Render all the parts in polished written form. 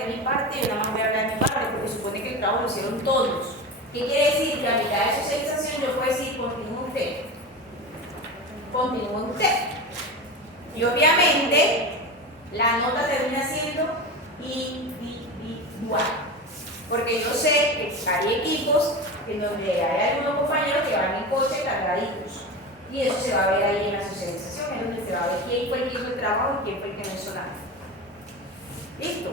de mi parte y una más voy a hablar de mi parte, porque supone que el trabajo lo hicieron todos. ¿Qué quiere decir? Que a mitad de socialización yo puedo decir, continúe usted. Continúe usted. Y obviamente, la nota termina siendo individual. Porque yo sé que hay equipos en donde hay algunos compañeros que van en coche cargaditos. Y eso se va a ver ahí en la socialización, es donde se va a ver quién fue el que hizo el trabajo y quién fue el que no hizo nada. ¿Listo?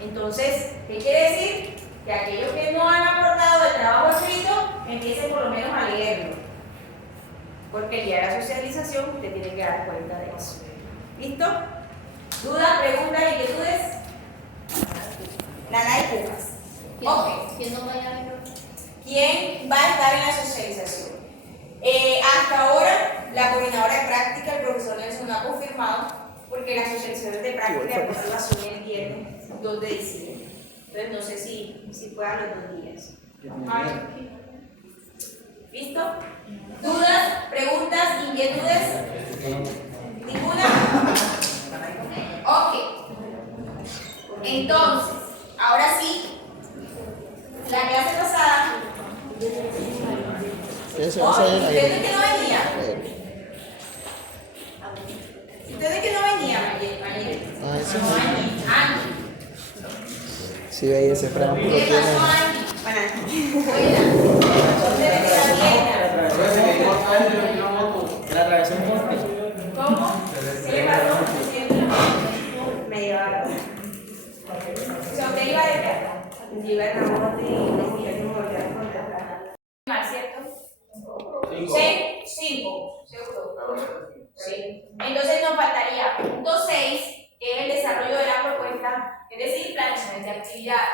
Entonces, ¿qué quiere decir? Que aquellos que no han aportado el trabajo escrito, empiecen por lo menos a leerlo. Porque el día de la socialización usted tiene que dar cuenta de eso. ¿Listo? ¿Dudas, preguntas, inquietudes? Nada de pujas. ¿Quién no vaya a ver? ¿Quién va a estar en la socialización? Hasta ahora, la coordinadora de práctica, el profesor Nelson, no ha confirmado, porque las socializaciones de práctica deportiva son el viernes 2 de diciembre. Entonces, no sé si puedan los 2 días. ¿Listo? ¿Dudas, preguntas, inquietudes? ¿Ninguna? Ok. Entonces, ahora sí, la clase pasada. ¿Ustedes que no venía? ¿Ustedes que no venían ayer? Ah, eso No, sí. Angie. Sí, veía ese preámbulo. ¿Qué le pasó a Angie? Fuera. Ustedes que la vieron. ¿Cómo? ¿Qué le pasó? Me llevaron. O sea, usted iba de acá. Yo iba de Ramón y no me volvieron a contratar. ¿Cierto? Sí, 5, seguro. Sí. Entonces nos faltaría punto 6, que es el desarrollo de la propuesta, es decir, planeaciones de actividades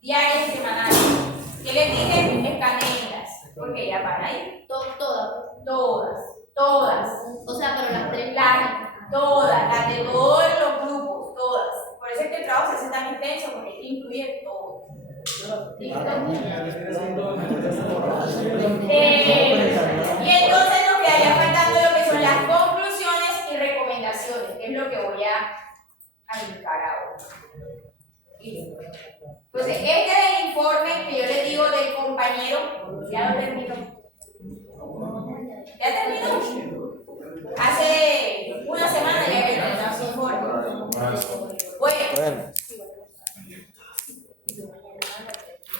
diarias y semanales. ¿Qué les dije? Escanéenlas, porque ya van ahí. Todas. O sea, pero las tres. Todas, las de todos los grupos, todas. Por eso es que el trabajo se hace tan intenso, porque incluye todo. Y entonces nos quedaría faltando lo que son las conclusiones y recomendaciones, que es lo que voy a indicar ahora. Entonces, este es el informe que yo les digo del compañero. Ya lo terminó. ¿Ya terminó? Hace una semana ya había terminado su informe.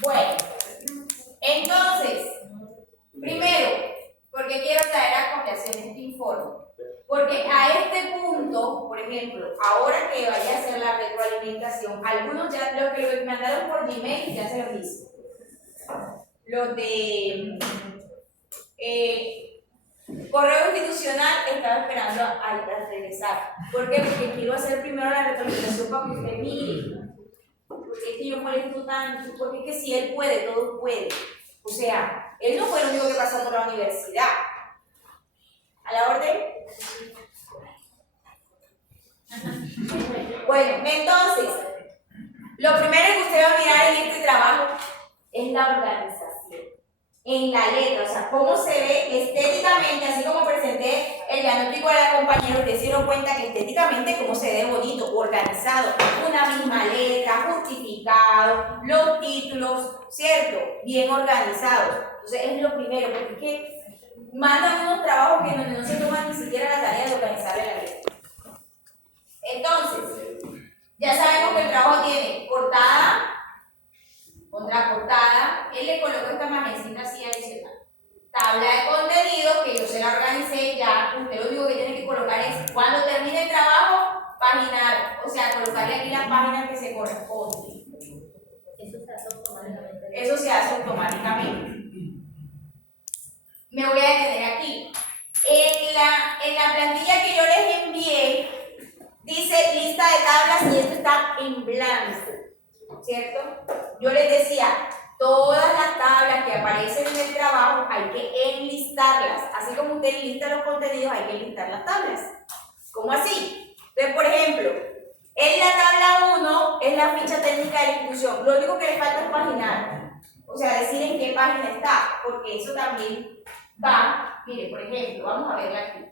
Bueno, entonces, primero, ¿por qué quiero traer a colación este informe? Porque a este punto, por ejemplo, ahora que vaya a hacer la retroalimentación, algunos ya lo que me mandaron por Gmail ya se los hice. Los de correo institucional estaba esperando a regresar. ¿Por qué? Porque quiero hacer primero la retroalimentación para que usted mire. Porque es que yo molesto tanto, porque es que si él puede, todos pueden. O sea, él no fue el único que pasó por la universidad. ¿A la orden? Bueno, entonces, lo primero que usted va a mirar en este trabajo es la organización. En la letra, o sea, cómo se ve estéticamente, así como presenté el diagnóstico de la compañera, ustedes se dieron cuenta que estéticamente cómo se ve bonito, organizado, una misma letra, justificado, los títulos, ¿cierto? Bien organizados. Entonces es lo primero, porque es que mandan unos trabajos que no se toman ni siquiera la tarea de organizarle la letra. Entonces, ya sabemos que el trabajo tiene portada, contraportada, él le colocó esta imagencita así adicional. Tabla de contenido, que yo se la organicé ya, usted lo único que tiene que colocar es, cuando termine el trabajo, paginar, o sea, colocarle aquí las páginas que se corresponden. Eso se hace automáticamente. Me voy a detener aquí. En la plantilla que yo les envié, dice lista de tablas y esto está en blanco, ¿cierto? Yo les decía, todas las tablas que aparecen en el trabajo hay que enlistarlas. Así como usted enlista los contenidos, hay que enlistar las tablas. ¿Cómo así? Entonces, por ejemplo, en la tabla 1 es la ficha técnica de la institución. Lo único que le falta es paginar. O sea, decir en qué página está, porque eso también va. Mire, por ejemplo, vamos a verla aquí.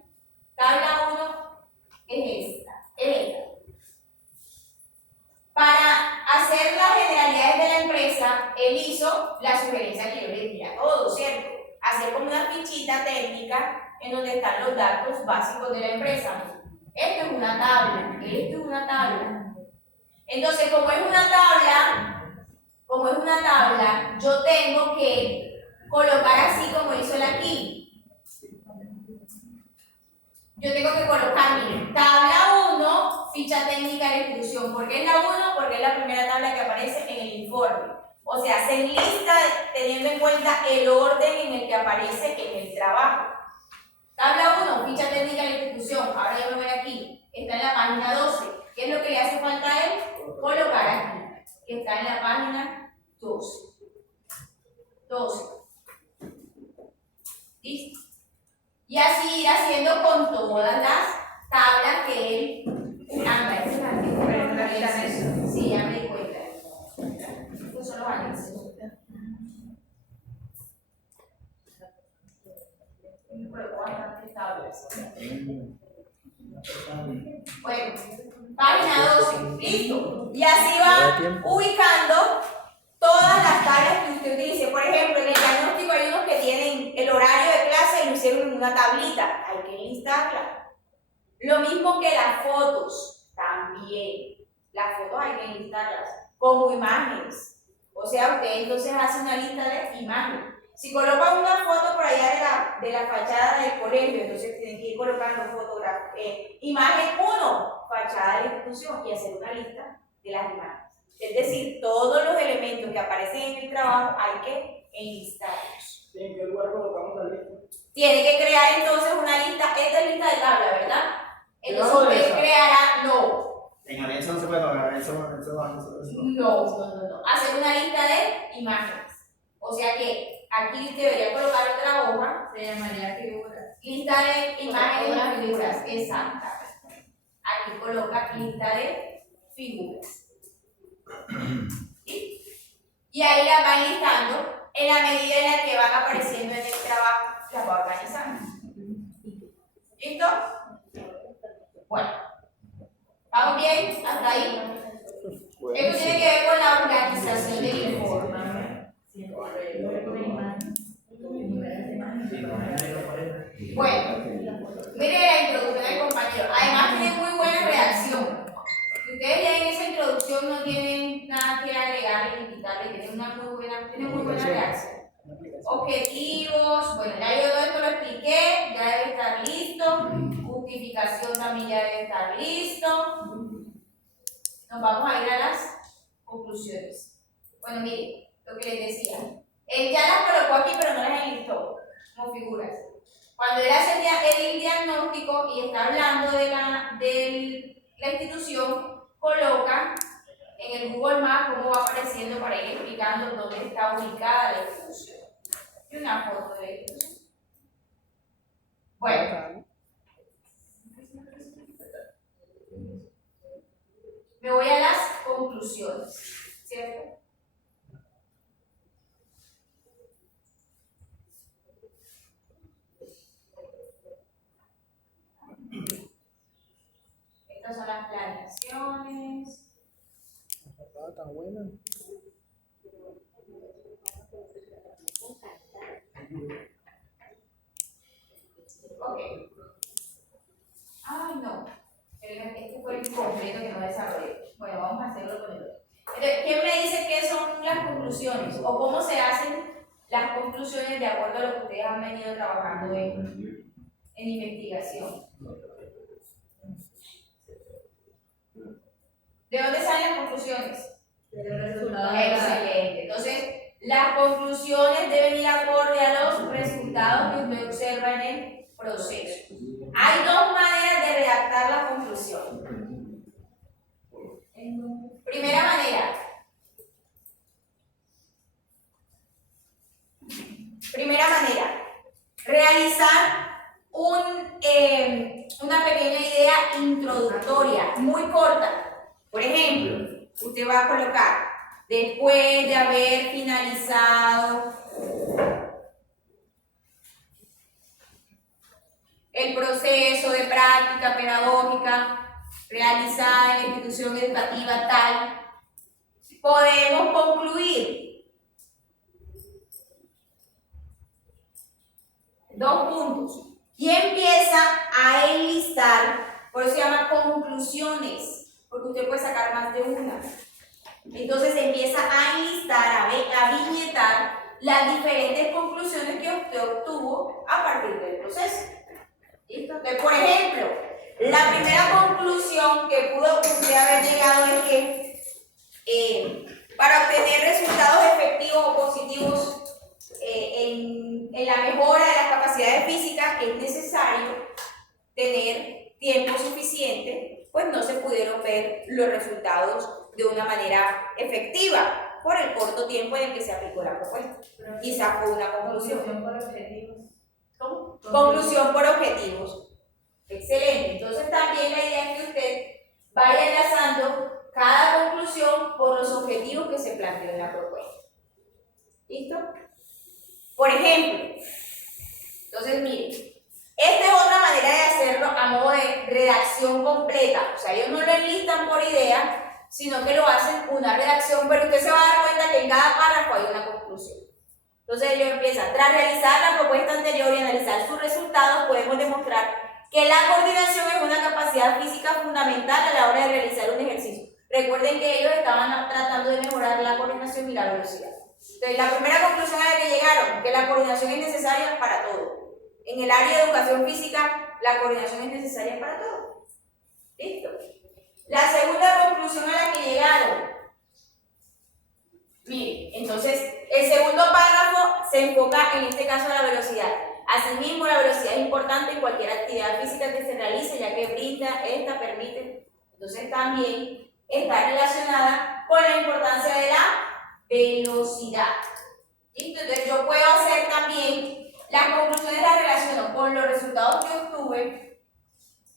Tabla 1 es esta. él hizo la sugerencia que yo le di a todos, ¿cierto? Hacer como una fichita técnica en donde están los datos básicos de la empresa. Esto es una tabla, esto es una tabla. Entonces, como es una tabla, yo tengo que colocar así como hizo él aquí. Yo tengo que colocar, miren, tabla 1, ficha técnica de la institución. ¿Por qué es la 1? Porque es la primera tabla que aparece en el informe. O sea, se enlista teniendo en cuenta el orden en el que aparece en el trabajo. Tabla 1, ficha técnica de la institución. Ahora yo me voy aquí. Está en la página 12. ¿Qué es lo que le hace falta a él? Colocar aquí. Que está en la página 12. 12. ¿Listo? Y así ir haciendo con todas las tablas que él anda. Sí, ya me di cuenta. Estos son los anexos. Bueno, página 12, listo. Y así va ubicando todas las tablas que usted utilice. Por ejemplo, en el diagnóstico hay unos que tienen el horario de clase y lo hicieron en una tablita. Hay que enlistarla. Lo mismo que las fotos, también. Las fotos hay que enlistarlas como imágenes. O sea, usted entonces hace una lista de imágenes. Si colocan una foto por allá de la fachada del colegio, entonces tienen que ir colocando imagen 1, fachada de la institución, y hacer una lista de las imágenes. Es decir, todos los elementos que aparecen en el trabajo hay que enlistarlos. ¿En qué lugar colocamos la lista? Tiene que crear entonces una lista, esta es lista de tabla, ¿verdad? Entonces usted creará, no. En Alianza no se puede pagar, eso no. No. Hacer una lista de imágenes. O sea que aquí debería colocar otra hoja. Se llamaría figura. Lista de imágenes y figuras. Exactamente. Aquí coloca lista de figuras. Y ahí las va enlistando en la medida en la que van apareciendo en el trabajo, las va organizando. ¿Listo? Bueno, ¿vamos bien? ¿Hasta ahí? Esto tiene que ver con la organización del informe. Bueno, mire la introducción del compañero. Además tiene muy buena redacción. Si ustedes leen esa introducción no tienen nada que agregar ni quitarle, tiene muy buena redacción. Objetivos, bueno, ya yo todo esto lo expliqué, ya debe estar listo. Justificación también ya debe estar listo. Nos vamos a ir a las conclusiones. Bueno, miren, lo que les decía. Él ya las colocó aquí, pero no las enlistó como figuras. Cuando él hace el diagnóstico y está hablando de la institución, coloca en el Google Maps cómo va apareciendo para ir explicando dónde está ubicada la institución. Y una foto de la institución. Bueno. Me voy a las conclusiones, ¿cierto? Estas son las planeaciones. No estaba tan buena. Ok. Ay, no. Este fue el completo que no desarrollé. Bueno, vamos a hacerlo con el otro. ¿Quién me dice qué son las conclusiones? ¿O cómo se hacen las conclusiones de acuerdo a lo que ustedes han venido trabajando en investigación? ¿De dónde salen las conclusiones? Excelente. Entonces, las conclusiones deben ir acorde a los resultados que usted observa en el proceso. Hay dos maneras de redactar la conclusión. Primera manera. Realizar una pequeña idea introductoria, muy corta. Por ejemplo, usted va a colocar, después de haber finalizado el proceso de práctica pedagógica realizada en la institución educativa tal, podemos concluir 2 puntos. Y empieza a enlistar, por eso se llama conclusiones, porque usted puede sacar más de una. Entonces empieza a enlistar, a viñetar las diferentes conclusiones que usted obtuvo a partir del proceso. ¿Listo? Entonces, por ejemplo, la primera conclusión que pudo usted haber llegado es que para obtener resultados efectivos o positivos en la mejora de las capacidades físicas es necesario tener tiempo suficiente, pues no se pudieron ver los resultados de una manera efectiva por el corto tiempo en el que se aplicó la propuesta. Quizás fue una conclusión. Por objetivos. ¿Cómo? Conclusión por objetivos. Excelente. Entonces también la idea es que usted vaya enlazando cada conclusión por los objetivos que se planteó en la propuesta. ¿Listo? Por ejemplo, entonces miren, esta es otra manera de hacerlo a modo de redacción completa. O sea, ellos no lo enlistan por idea, sino que lo hacen una redacción, pero usted se va a dar cuenta que en cada párrafo hay una conclusión. Entonces ellos empiezan, tras realizar la propuesta anterior y analizar sus resultados, podemos demostrar que la coordinación es una capacidad física fundamental a la hora de realizar un ejercicio. Recuerden que ellos estaban tratando de mejorar la coordinación y la velocidad. Entonces, la primera conclusión a la que llegaron, que la coordinación es necesaria para todo. En el área de educación física, la coordinación es necesaria para todo. ¿Listo? La segunda conclusión a la que llegaron. Miren, entonces, el segundo párrafo se enfoca en este caso en la velocidad. Asimismo, la velocidad es importante en cualquier actividad física que se realice, ya que permite, entonces también está relacionada con la importancia de la velocidad. ¿Listo? Entonces yo puedo hacer también, las conclusiones las relaciono con los resultados que obtuve,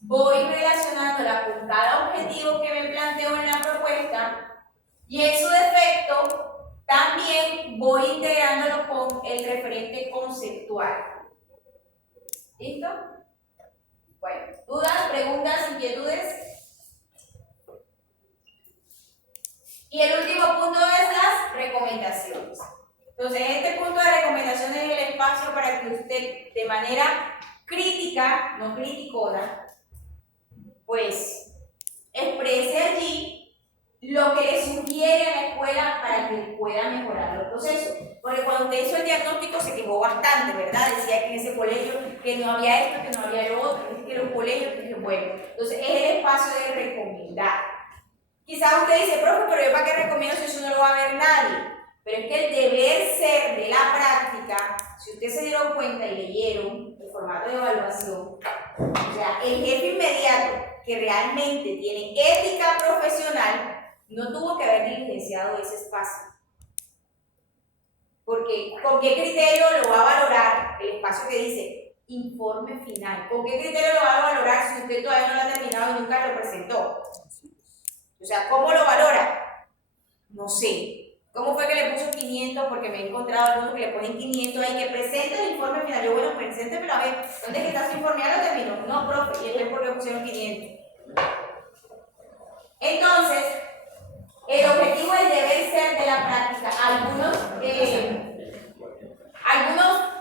voy relacionándolas con cada objetivo que me planteo en la propuesta y en su defecto también voy integrándolo con el referente conceptual. ¿Listo? Bueno, ¿dudas, preguntas, inquietudes? Y el último punto es las recomendaciones. Entonces, este punto de recomendaciones es el espacio para que usted, de manera crítica, no criticona, pues exprese allí lo que le sugiere a la escuela para que pueda mejorar los procesos. Porque cuando usted hizo el diagnóstico se quejó bastante, ¿verdad? Decía que en ese colegio que no había esto, que no había lo otro, que los colegios, que bueno. Entonces, es el espacio de recomendar. Quizás usted dice, profe, pero yo para qué recomiendo si eso no lo va a ver nadie. Pero es que el deber ser de la práctica, si ustedes se dieron cuenta y leyeron el formato de evaluación, o sea, el jefe inmediato que realmente tiene ética profesional no tuvo que haber diligenciado ese espacio. Porque, ¿con qué criterio lo va a valorar el espacio que dice informe final? ¿Con qué criterio lo va a valorar si usted todavía no lo ha terminado y nunca lo presentó? O sea, ¿cómo lo valora? No sé. ¿Cómo fue que le puso 500? Porque me he encontrado algunos que le ponen 500 ahí, que presente el informe final. Yo, bueno, preséntemelo a ver. ¿Dónde es que está su informe? ¿Ya lo terminó? No, profe. ¿Y entonces por qué pusieron 500? Entonces, el objetivo del deber ser de la práctica. Algunos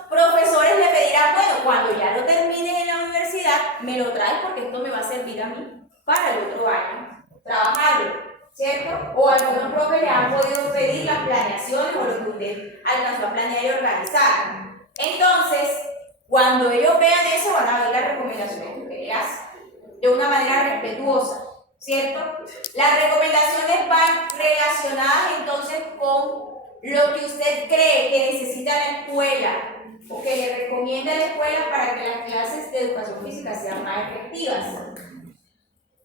profesores me pedirán, bueno, cuando ya lo termines en la universidad, me lo traes porque esto me va a servir a mí para el otro año trabajarlo, ¿cierto? O algunos profes le han podido pedir las planeaciones o lo que usted alcanzó a planear y organizar. Entonces, cuando ellos vean eso, van a ver las recomendaciones que usted le hace de una manera respetuosa, ¿cierto? Las recomendaciones van relacionadas entonces con lo que usted cree que necesita la escuela o que le recomienda a la escuela para que las clases de educación física sean más efectivas.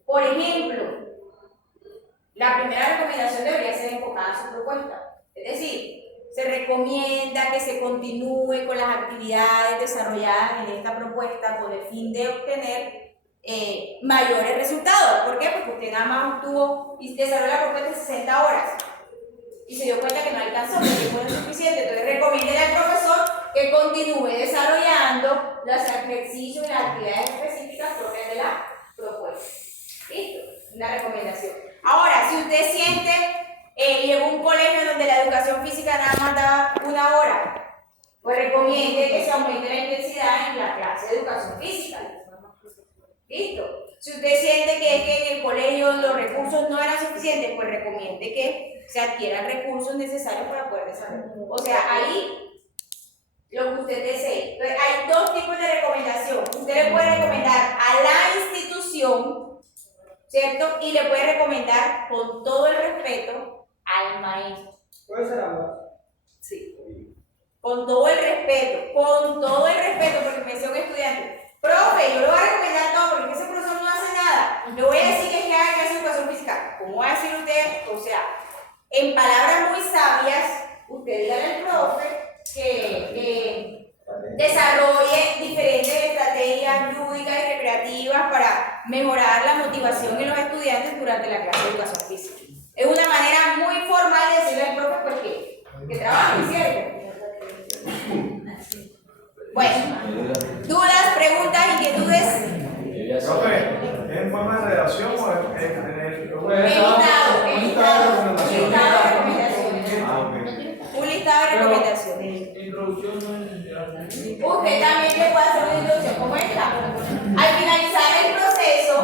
Por ejemplo, la primera recomendación debería ser enfocada a su propuesta. Es decir, se recomienda que se continúe con las actividades desarrolladas en esta propuesta con el fin de obtener mayores resultados. ¿Por qué? Porque usted nada más obtuvo y desarrolló la propuesta en 60 horas y se dio cuenta que no alcanzó, que el tiempo no es suficiente. Entonces, recomiende al profesor que continúe desarrollando los ejercicios y las actividades específicas propias de la propuesta. ¿Listo? Una recomendación. Ahora, si usted siente, llegó a un colegio donde la educación física nada más da 1 hora, pues recomiende que se aumente la intensidad en la clase de educación física. ¿Listo? Si usted siente que es que en el colegio los recursos no eran suficientes, pues recomiende que se adquieran recursos necesarios para poder desarrollar. O sea, ahí lo que usted desee. Entonces, hay dos tipos de recomendación. Usted le puede recomendar a la institución, ¿cierto? Y le puede recomendar con todo el respeto al maestro. ¿Puede ser ambas? Sí. Con todo el respeto, porque me decía un estudiante, profe, yo le voy a recomendar todo porque ese profesor no hace nada. Le voy a decir que es que haga clase de educación física. ¿Cómo va a decir usted? O sea, en palabras muy sabias, usted dígale al profe que desarrolle diferentes estrategias lúdicas y recreativas para mejorar la motivación en los estudiantes durante la clase de educación física. Es una manera muy formal de decirle al profe pues, que trabaje, ¿cierto? Bueno, dudas, preguntas, inquietudes. Profe, ¿es en forma de redacción o Un listado de recomendaciones. Ah, ok. Un listado de recomendaciones. Introducción no es. Usted también le puede hacer una introducción como esta. Al finalizar el proceso,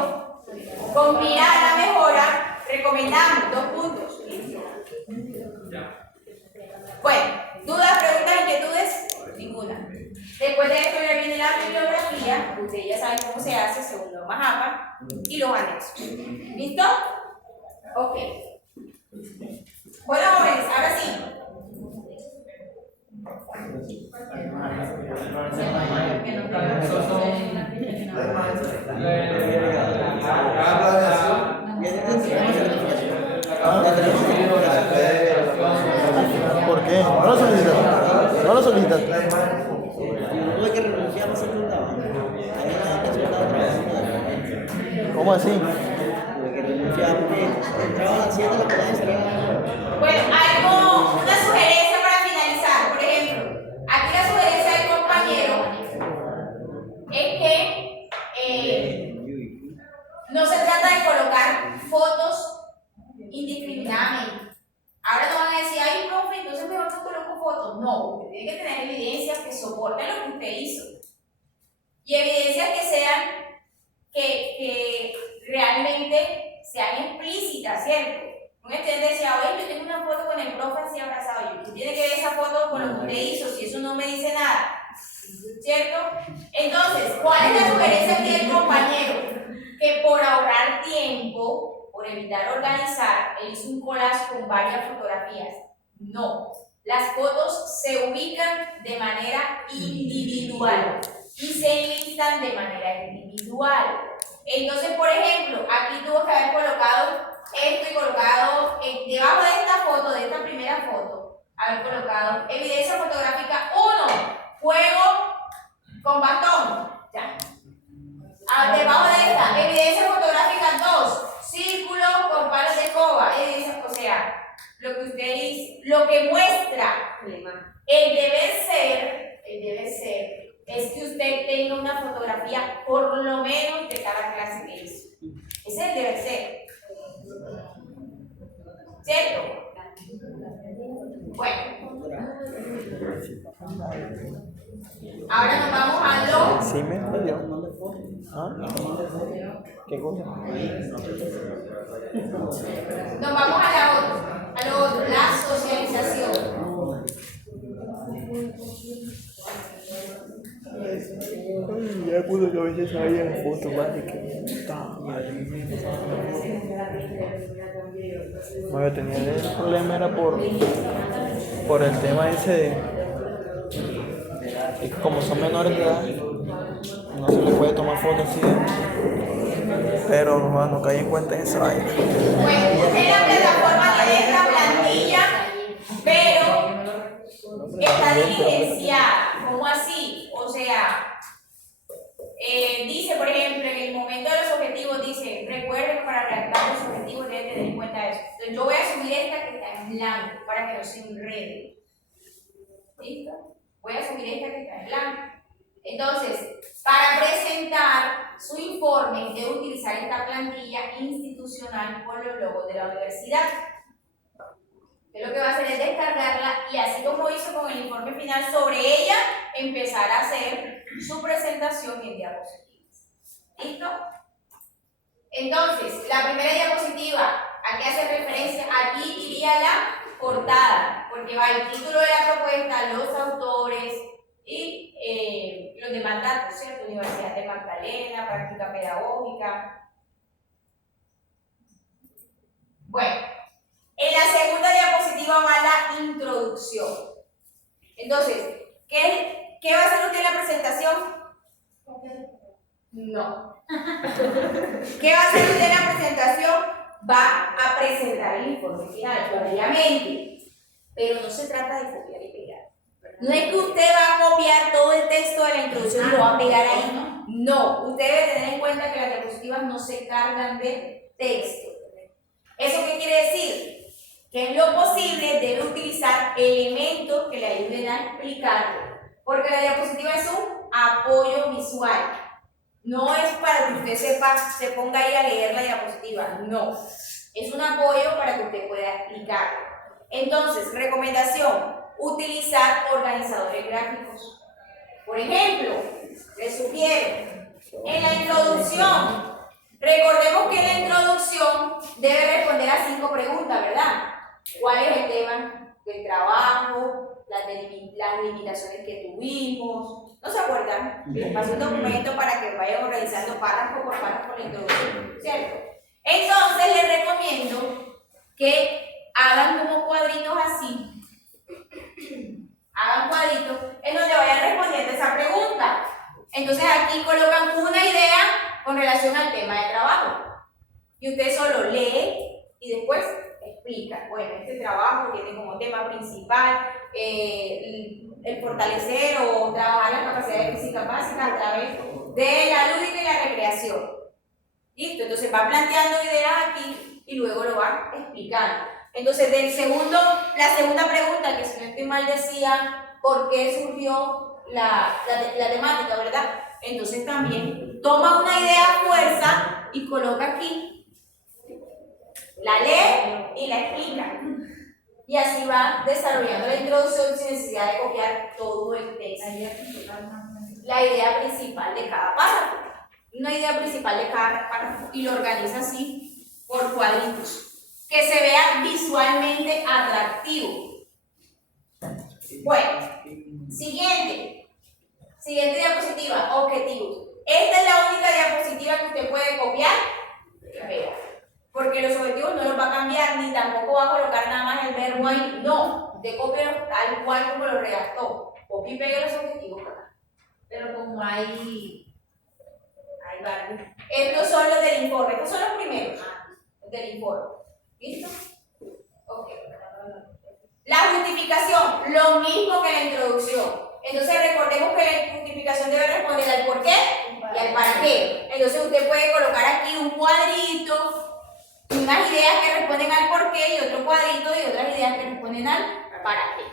con mira a la mejora, recomendamos 2 puntos. Bueno, dudas, preguntas, inquietudes, ninguna. Después de esto ya viene la bibliografía, ustedes ya saben cómo se hace según normas APA y los anexos. ¿Listo? Ok. Bueno, jóvenes, ahora sí. ¿Por qué? ¿No lo solicitas? ¿No lo solicitas? Tuve que renunciar a ese trabajo. ¿Cómo así? Tuve que renunciar porque entraba a las 7 de la tarde. Bueno, una sugerencia para finalizar. Por ejemplo, aquí la sugerencia del compañero es que no se trata de colocar fotos indiscriminadamente. Ahora no van a decir, ay, profe, entonces mejor no coloco fotos. No, usted tiene que tener evidencias que soporten lo que usted hizo. Y evidencias que sean, que realmente sean explícitas, ¿cierto? Un estudiante decía, oye, yo tengo una foto con el profe así abrazado. Usted tiene que ver esa foto con lo que usted hizo, si eso no me dice nada. ¿Cierto? Entonces, ¿cuál es la sugerencia aquí del compañero? Que por ahorrar tiempo, por evitar organizar, él hizo un collage con varias fotografías. No, las fotos se ubican de manera individual y se listan de manera individual. Entonces, por ejemplo, aquí tuvo que haber colocado esto y colocado debajo de esta foto, de esta primera foto, haber colocado evidencia fotográfica 1, fuego con bastón, ya. Debajo de esta, evidencia fotográfica 2, círculo con palos de escoba, o sea, lo que usted dice, lo que muestra el deber ser es que usted tenga una fotografía por lo menos de cada clase que hizo. Ese es el deber ser. ¿Cierto? Bueno. Ahora nos vamos a lo... Sí me entendió. ¿Ah? ¿Qué cosa? Nos vamos a lo otro, la socialización. Ya pudo que a veces sabía la foto más de que estaba. No, yo tenía el problema era por el tema ese de que como son menores de edad no se les puede tomar fotos así, pero no caí en cuenta en esa vaina. Bueno, usted en la plataforma tiene esta plantilla, pero está diligenciada. ¿Cómo así? O sea, dice, por ejemplo, en el momento de los objetivos, dice, recuerden que para redactar los objetivos deben tener en cuenta eso. Entonces, yo voy a subir esta que está en blanco para que no se enrede. ¿Listo? Voy a subir esta que está en blanco. Entonces, para presentar su informe, debe utilizar esta plantilla institucional con los logos de la universidad. Lo que va a hacer es descargarla y así como hizo con el informe final sobre ella, empezar a hacer su presentación en diapositivas. ¿Listo? Entonces, la primera diapositiva, ¿a qué hace referencia? Aquí iría la portada, porque va el título de la propuesta, los autores y los demás datos, ¿cierto? Universidad de Magdalena, práctica pedagógica. Bueno, en la segunda diapositiva va la introducción. Entonces, ¿qué va a hacer usted en la presentación? No. ¿Qué va a hacer usted en la presentación? Va a presentar el informe final, obviamente, pero no se trata de copiar y pegar. No es que usted va a copiar todo el texto de la introducción y lo va a pegar ahí. No, usted debe tener en cuenta que las diapositivas no se cargan de texto. ¿Eso qué quiere decir? Que en lo posible debe utilizar elementos que le ayuden a explicarlo, porque la diapositiva es un apoyo visual. No es para que usted se ponga ahí a leer la diapositiva, no. Es un apoyo para que usted pueda explicarlo. Entonces, recomendación, utilizar organizadores gráficos. Por ejemplo, les sugiero, en la introducción, recordemos que en la introducción debe responder a 5 preguntas, ¿verdad? ¿Cuál es el tema del trabajo? Las limitaciones que tuvimos. ¿No se acuerdan? Les paso un documento para que vayan realizando párrafo por párrafo la introducción, ¿cierto? Entonces les recomiendo que hagan como cuadritos así. Hagan cuadritos en donde vayan respondiendo esa pregunta. Entonces aquí colocan una idea con relación al tema de trabajo. Y usted solo lee y después explica. Bueno, este trabajo tiene como tema principal el fortalecer o trabajar las capacidades físicas básicas a través de la lúdica y la recreación. ¿Listo? Entonces va planteando ideas aquí y luego lo va explicando. Entonces, la segunda pregunta, que si no estoy mal decía por qué surgió la temática, ¿verdad? Entonces también toma una idea a fuerza y coloca aquí, la lee y la explica. Y así va desarrollando la introducción sin necesidad de copiar todo el texto. La idea principal de cada párrafo. Una idea principal de cada párrafo y lo organiza así por cuadritos. Que se vea visualmente atractivo. Bueno, siguiente diapositiva, objetivos. Esta es la única diapositiva que usted puede copiar y pegar, porque los objetivos no los va a cambiar, ni tampoco va a colocar nada más el verbo ahí. No, usted copia tal cual como lo redactó. Copia y pega los objetivos acá. Pero como hay varios. Estos son los del informe, estos son los primeros del informe. ¿Listo? Ok. La justificación, lo mismo que la introducción. Entonces recordemos que la justificación debe responder al por qué y al para qué. Entonces usted puede colocar aquí un cuadrito, unas ideas que responden al por qué y otro cuadrito y otras ideas que responden al para qué.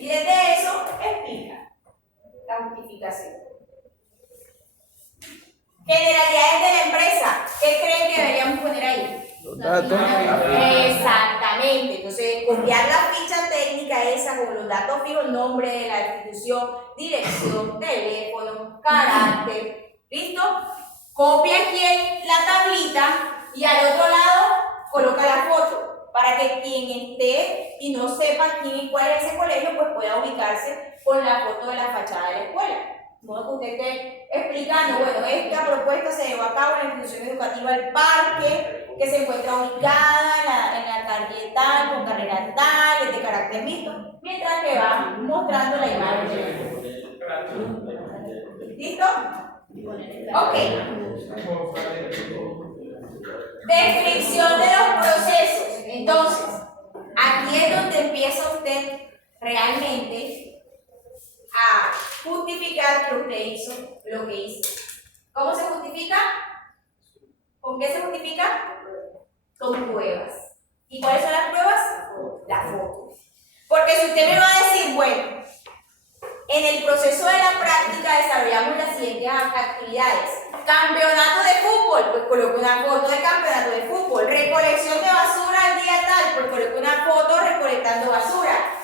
Y desde eso explica la justificación. Generalidades de la empresa. ¿Qué creen que deberíamos poner ahí? Los datos. Exactamente. Entonces, copiar la ficha técnica esa con los datos fijos, nombre de la institución, dirección, teléfono, carácter. ¿Listo? Copia aquí la tablita y al otro lado coloca la foto para que quien esté y no sepa quién y cuál es ese colegio, pues pueda ubicarse con la foto de la fachada de la escuela. De modo que usted esté explicando, bueno, esta propuesta se llevó a cabo en la institución educativa El Parque, que se encuentra ubicada en la calle tal, con carrera tal, es de carácter mixto, mientras que va mostrando la imagen. ¿Listo? Ok. Descripción de los procesos. Entonces, aquí es donde empieza usted realmente a justificar que usted hizo lo que hizo. ¿Cómo se justifica? ¿Con qué se justifica? Con pruebas. ¿Y cuáles son las pruebas? La foto. Porque si usted me va a decir, bueno, en el proceso de la práctica desarrollamos las siguientes actividades. Campeonato de fútbol, pues coloco una foto de campeonato de fútbol. Recolección de basura al día tal, pues coloco una foto recolectando basura.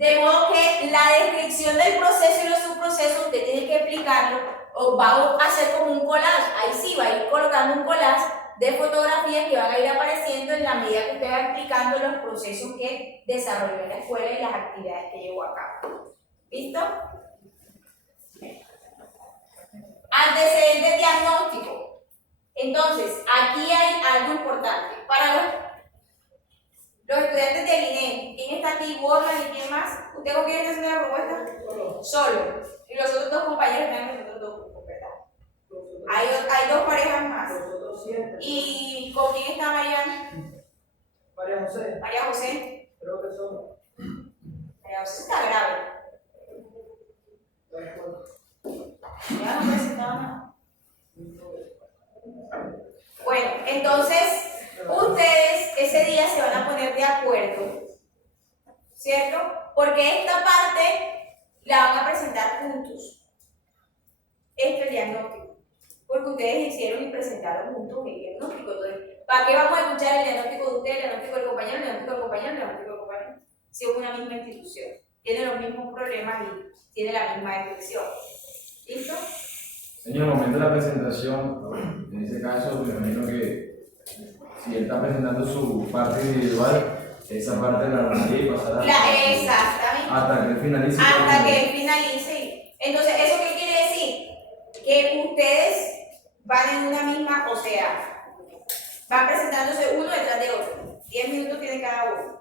De modo que la descripción del proceso y los subprocesos usted tiene que explicarlo o va a hacer como un collage. Ahí sí, va a ir colocando un collage de fotografías que van a ir apareciendo en la medida que usted va explicando los procesos que desarrolló en la escuela y las actividades que llevó a cabo. ¿Listo? Antecedentes diagnósticos. Entonces, aquí hay algo importante. Para los estudiantes del INE, ¿quién está aquí? ¿Borlan y quién más? ¿Usted con quién está haciendo la propuesta? Solo. Y los otros dos compañeros están en los otros dos grupos, ¿verdad? Hay dos parejas más. ¿Y con quién está Mariana? María José, María José. creo que solo. María José está grave. Ya no presentaba nada. Bueno, entonces ustedes ese día se van a poner de acuerdo, ¿cierto? Porque esta parte la van a presentar juntos. Este es el diagnóstico. Porque ustedes hicieron y presentaron juntos el diagnóstico. Entonces, ¿para qué vamos a escuchar el diagnóstico de usted, el diagnóstico del compañero, el diagnóstico del compañero, el diagnóstico del compañero? Si es una misma institución, tiene los mismos problemas y tiene la misma descripción. ¿Listo? En el momento de la presentación, en ese caso, me imagino que si él está presentando su parte individual, esa parte la romaría y pasará Exactamente. hasta que él finalice. Hasta que él finalice. Entonces, ¿eso qué quiere decir? Que ustedes van en una misma, o sea, van presentándose uno detrás de otro. 10 minutos tiene cada uno.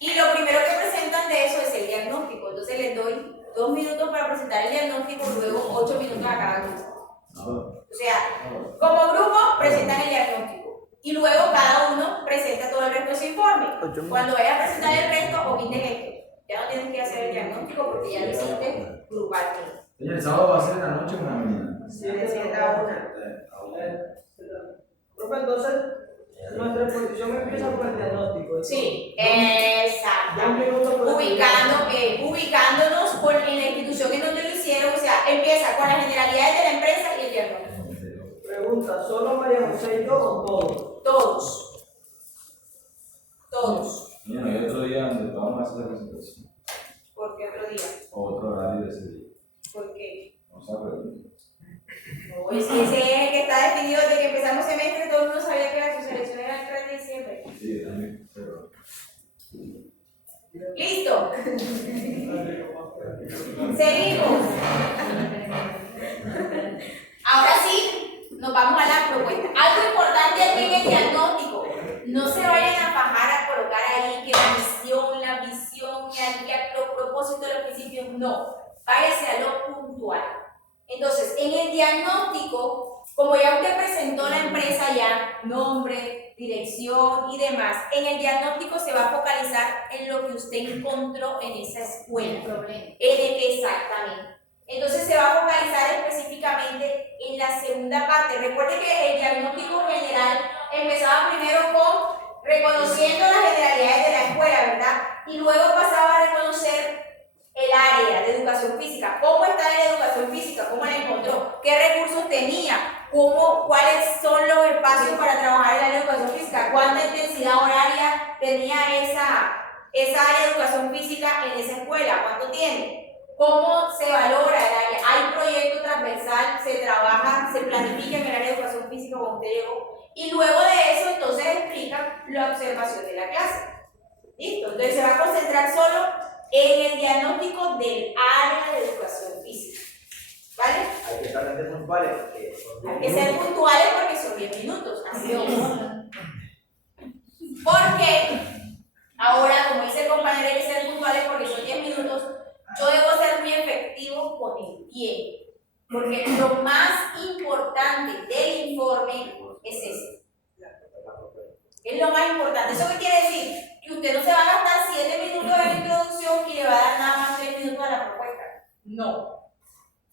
Y lo primero que presentan de eso es el diagnóstico. Entonces les doy 2 minutos para presentar el diagnóstico, luego 8 minutos a cada grupo. O sea, como grupo presentan el diagnóstico y luego cada uno presenta todo el resto de su informe. Cuando vayas a presentar el resto, omite esto. Ya no tienes que hacer el diagnóstico porque ya lo hiciste grupalmente. Señor, ¿el sábado va a ser en la noche o en la mañana? De 7 a 1. Profe, entonces, nuestra exposición empieza con el diagnóstico. Sí, exactamente. Ubicándonos en la institución en donde lo hicieron, o sea, empieza con las generalidades de la empresa y el diagnóstico. Pregunta, ¿solo María José y yo o todos? Todos. Todos. Bueno, hay otro día donde vamos a hacer la presentación. ¿Por qué otro día? O otro horario de ese día. ¿Por qué? No sabe. Pues ese es el que está definido desde que empezamos semestre, todo el mundo sabía que la socialización era el 3 de diciembre. Sí, también. Pero... ¿Listo? Seguimos. Ahora sí, nos vamos a la propuesta. Algo importante aquí en el diagnóstico. No se vayan a fajar a colocar ahí que la visión, y los propósitos, los principios. No. Váyase a lo puntual. Entonces, en el diagnóstico, como ya usted presentó la empresa ya, nombre, dirección y demás, en el diagnóstico se va a focalizar en lo que usted encontró en esa escuela. Exactamente. Entonces se va a focalizar específicamente en la segunda parte. Recuerde que el diagnóstico general empezaba primero con reconociendo las generalidades de la escuela, ¿verdad? Y luego pasaba a reconocer el área de educación física. ¿Cómo está en la educación física? ¿Cómo la encontró? ¿Qué recursos tenía? ¿Cuáles son los espacios para trabajar en la área de educación física? ¿Cuánta intensidad horaria tenía esa área de educación física en esa escuela? ¿Cuánto tiene? ¿Cómo se valora el área? ¿Hay proyecto transversal? ¿Se trabaja, se planifica en el área de educación física cuando usted llegó? Y luego de eso, entonces explica la observación de la clase. ¿Listo? Entonces se va a concentrar solo en el diagnóstico del área de educación física. ¿Vale? Hay que estar puntuales. Hay que ser puntuales porque son 10 minutos. Así es. Porque ahora, como dice el compañero, hay que ser puntuales porque son 10 minutos. Yo debo ser muy efectivo con el tiempo. Porque lo más importante del informe es eso. Es lo más importante. ¿Eso qué quiere decir? Que usted no se va a gastar 7 minutos de la introducción y le va a dar nada más 3 minutos a la propuesta. No.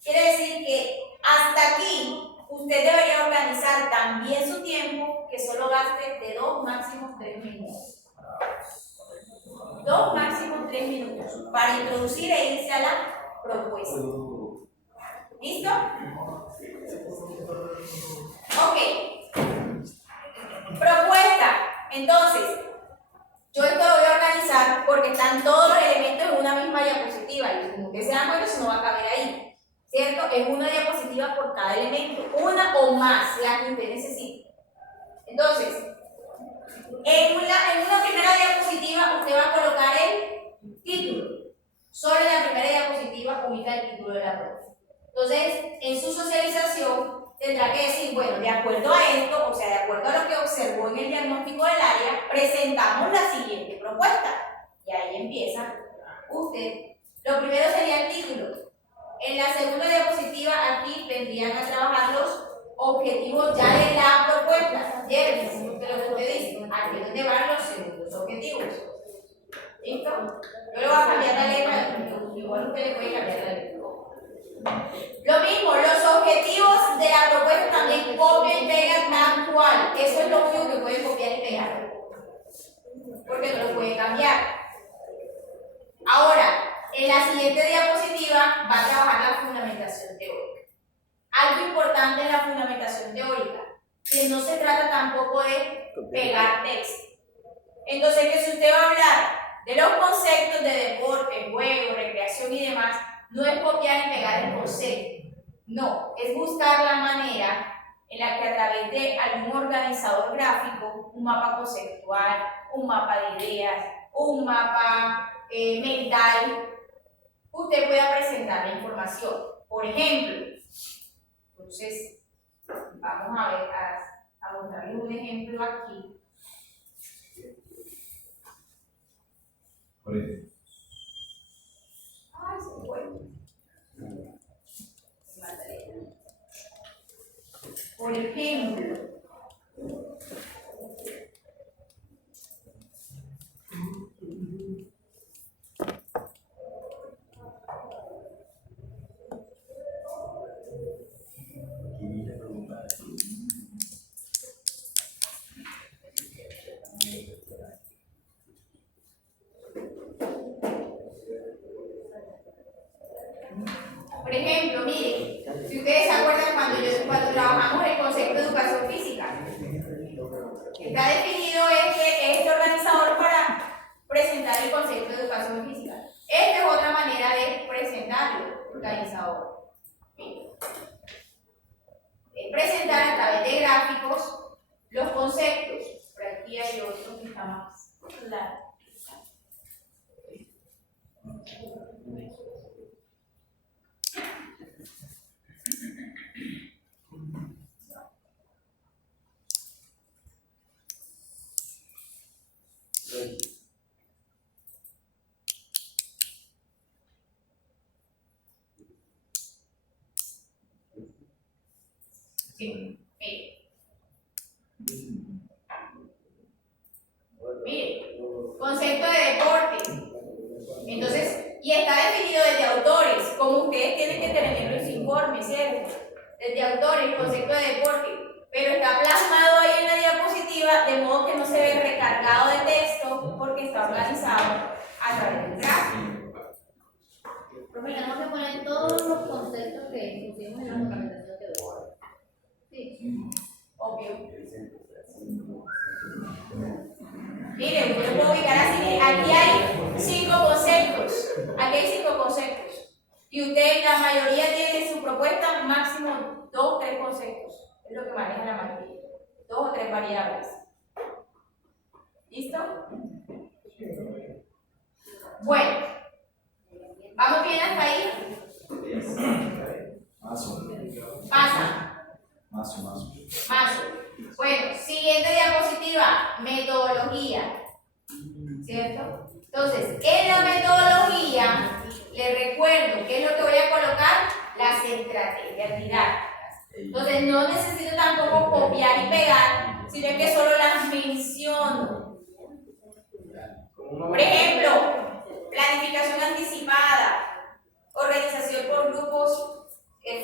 Quiere decir que hasta aquí usted debería organizar también su tiempo, que solo gaste de 2 máximo 3 minutos. 2 máximo 3 minutos para introducir e irse a la propuesta. ¿Listo? Ok. Propuesta. Entonces, yo esto lo voy a organizar usar porque están todos los elementos en una misma diapositiva y como ustedes se dan cuenta, eso no va a caber ahí, ¿cierto? Es una diapositiva por cada elemento, una o más, la que usted necesite. Entonces, en una primera diapositiva usted va a colocar el título. Solo en la primera diapositiva ubica el título de la prueba. Entonces, en su socialización tendrá que decir, bueno, de acuerdo a esto, o sea, de acuerdo a lo que observó en el diagnóstico del área, presentamos la siguiente propuesta. Y ahí empieza usted. Lo primero sería el título. En la segunda diapositiva aquí vendrían a trabajar los objetivos ya de la propuesta. Jervis, que lo que usted dice, aquí es donde van los segundos objetivos. ¿Listo? Yo le voy a cambiar la letra, igual usted le puede cambiar la letra. Lo mismo, los objetivos de la propuesta también copia y pega tal cual. Eso es lo único que puede copiar y pegar. Porque no lo puede cambiar. Ahora, en la siguiente diapositiva va a trabajar la fundamentación teórica. Algo importante en la fundamentación teórica, que no se trata tampoco de pegar texto. Entonces, que si usted va a hablar de los conceptos de deporte, juego, recreación y demás, no es copiar y pegar el concepto. No, es buscar la manera en la que a través de algún organizador gráfico, un mapa conceptual, un mapa de ideas, un mapa mental, usted pueda presentar la información. Por ejemplo, entonces, vamos a ver, a mostrarles un ejemplo aquí. Ay, se fue. Por ejemplo, miren, si ustedes se acuerdan cuando trabajamos el concepto de educación física, está definido este organizador para presentar el concepto de educación física. Esta es otra manera de presentarlo, organizador. Es presentar a través de gráficos los conceptos. Por aquí hay otro que está más claro. Sí, mire, concepto de deporte. Entonces, y está definido desde autores, como ustedes tienen que tener los informes, ¿cierto? Desde autores, el concepto de deporte, pero está plasmado ahí en la diapositiva, de modo que no se ve recargado de texto, porque está organizado a través del gráfico. Profe, tenemos que poner todos los conceptos que pusimos en la documentación de Word. Sí. Obvio. Miren, yo lo puedo ubicar así. Aquí hay 5 conceptos. Aquí hay 5 conceptos. Y usted, la mayoría tiene en su propuesta máximo 2 o 3 conceptos. Es lo que maneja la mayoría. 2 o 3 variables. ¿Listo? Bueno. ¿Vamos bien hasta ahí? Paso. Bueno, siguiente diapositiva, metodología. ¿Cierto? Entonces, en la metodología, les recuerdo qué es lo que voy a colocar, las estrategias didácticas. Entonces, no necesito tampoco copiar y pegar, sino que solo las menciono. Por ejemplo, planificación anticipada, organización por grupos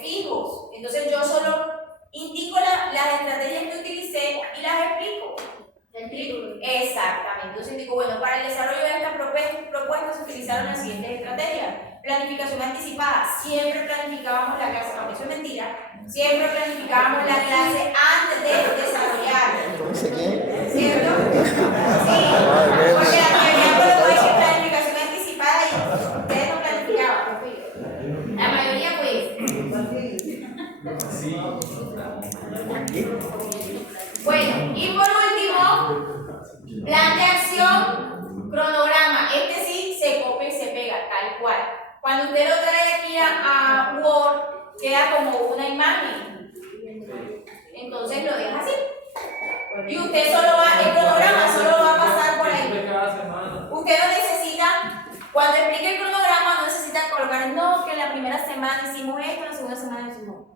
fijos. Entonces, yo solo indico las estrategias que utilicé y las explico. Exactamente. Entonces digo, bueno, para el desarrollo de estas propuestas se utilizaron las siguientes estrategias. Planificación anticipada. Siempre planificábamos la clase, aunque eso es mentira. Siempre planificábamos la clase antes de desarrollarla. ¿Cierto? Sí. Porque la mayoría de Plan de acción, cronograma. Este sí se copia y se pega, tal cual. Cuando usted lo trae aquí a Word, queda como una imagen. Entonces lo deja así. Y usted el cronograma solo va a pasar por ahí. Usted no necesita, cuando explique el cronograma, no necesita colocar, no, que en la primera semana hicimos esto, en la segunda semana hicimos.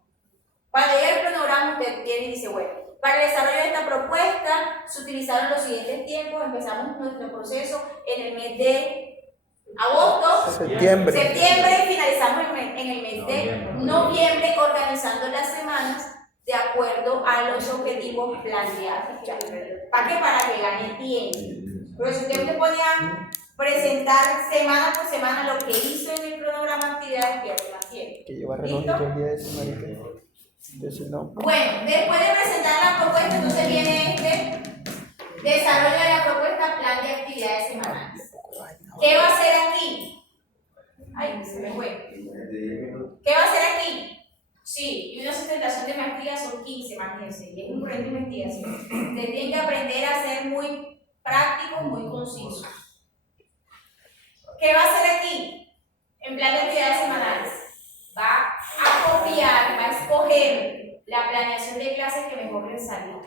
Cuando llega el cronograma, usted viene y dice, bueno, para el desarrollo de esta propuesta, se utilizaron los siguientes tiempos. Empezamos nuestro proceso en el mes de agosto, Septiembre. y finalizamos en el mes de noviembre, organizando las semanas de acuerdo a los objetivos planteados. ¿Para qué? Para que gane tiempo. Pero si usted se pone a presentar semana por semana lo que hizo en el cronograma de actividades, pierde más tiempo. Que lleva reloj todo el día de ese marica. Entonces no. Bueno, después de presentar la propuesta, entonces viene desarrollo de la propuesta, plan de actividades semanales. ¿Qué va a hacer aquí? Ay, se me fue. ¿Qué va a hacer aquí? Sí, y una sustentación de maestría son 15, imagínense, y es un proyecto de investigación. Usted tiene que aprender a ser muy práctico, muy conciso. ¿Qué va a hacer aquí? En plan de actividades semanales. Va a copiar, va a escoger la planeación de clases que mejor le salga.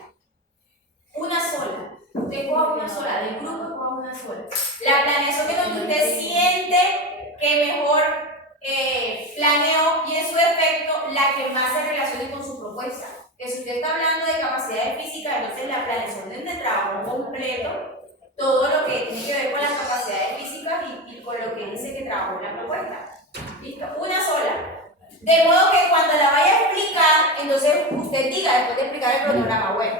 Una sola. Usted coja una sola, del grupo coja una sola. La planeación que usted siente que mejor planeó y en su efecto la que más se relacione con su propuesta. Que si usted está hablando de capacidades físicas, entonces la planeación de trabajo completo, todo lo que tiene que ver con las capacidades físicas y con lo que dice que trabajó en la propuesta. ¿Listo? Una sola. De modo que cuando la vaya a explicar, entonces usted diga, después de explicar el cronograma, bueno,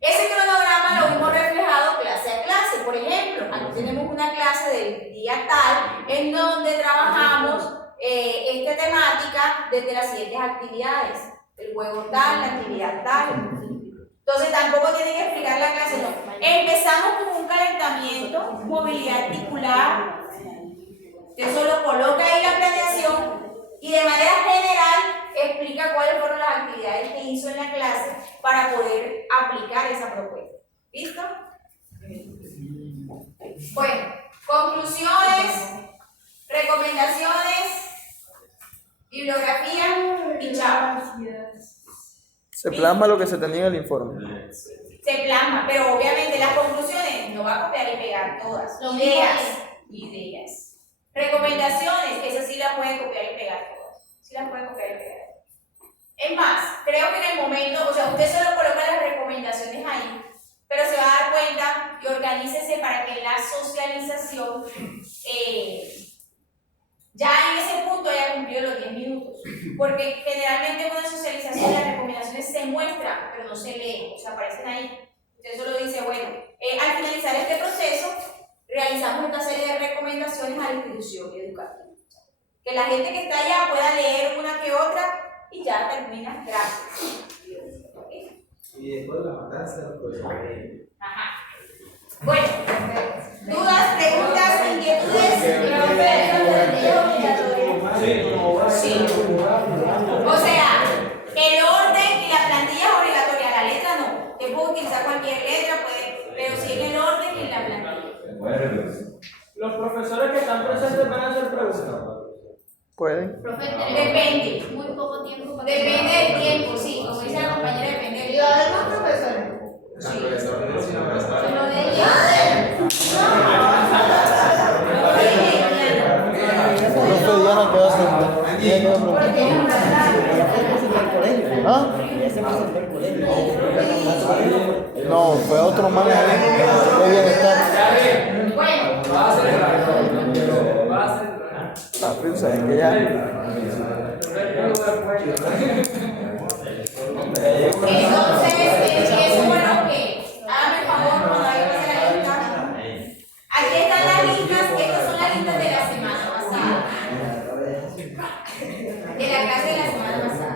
ese cronograma lo vimos reflejado clase a clase. Por ejemplo, aquí tenemos una clase del día tal en donde trabajamos esta temática desde las siguientes actividades. El juego tal, la actividad tal. Entonces tampoco tiene que explicar la clase, no. Empezamos con un calentamiento, movilidad articular. Usted solo coloca ahí la planeación y de manera general explica cuáles fueron las actividades que hizo en la clase para poder aplicar esa propuesta. ¿Listo? Bueno, conclusiones, recomendaciones, bibliografía y chao. Se plasma lo que se tenía en el informe. Se plasma, pero obviamente las conclusiones no va a copiar y pegar todas. Ideas. Recomendaciones, esas sí las pueden copiar y pegar todas. Sí las pueden copiar y pegar. Es más, creo que en el momento, o sea, usted solo coloca las recomendaciones ahí, pero se va a dar cuenta y organícese para que la socialización ya en ese punto haya cumplido los 10 minutos. Porque generalmente en una socialización las recomendaciones se muestran, pero no se leen, o sea, aparecen ahí. Usted solo dice, bueno, al finalizar este proceso, realizamos una serie de recomendaciones a la institución educativa. Que la gente que está allá pueda leer una que otra y ya termina. Gracias. ¿Okay? Y después la matanza, pues. Ajá. Bueno, dudas, preguntas, inquietudes. Sí. O sea, el orden y la plantilla es obligatoria, la letra no. Usted puede utilizar cualquier letra, pero sí en el orden y la plantilla. Los profesores que están presentes van a hacer preguntas. ¿Pueden? Profe, Depende. muy poco tiempo para Depende del tiempo, sí. Como dice la compañera, depende del tiempo. además, profesor. Pero de ella. Profe Diana, ¿qué va a hacer? ¿Qué va a preguntar? ¿Ah? No, fue otro man de bienestar. Bueno, Ah, pero sabes que ya. entonces, eso fue lo que, hágame el favor, cuando hay que hacer la lista. Aquí están las listas, estas son las listas de la semana pasada. De la clase de la semana pasada.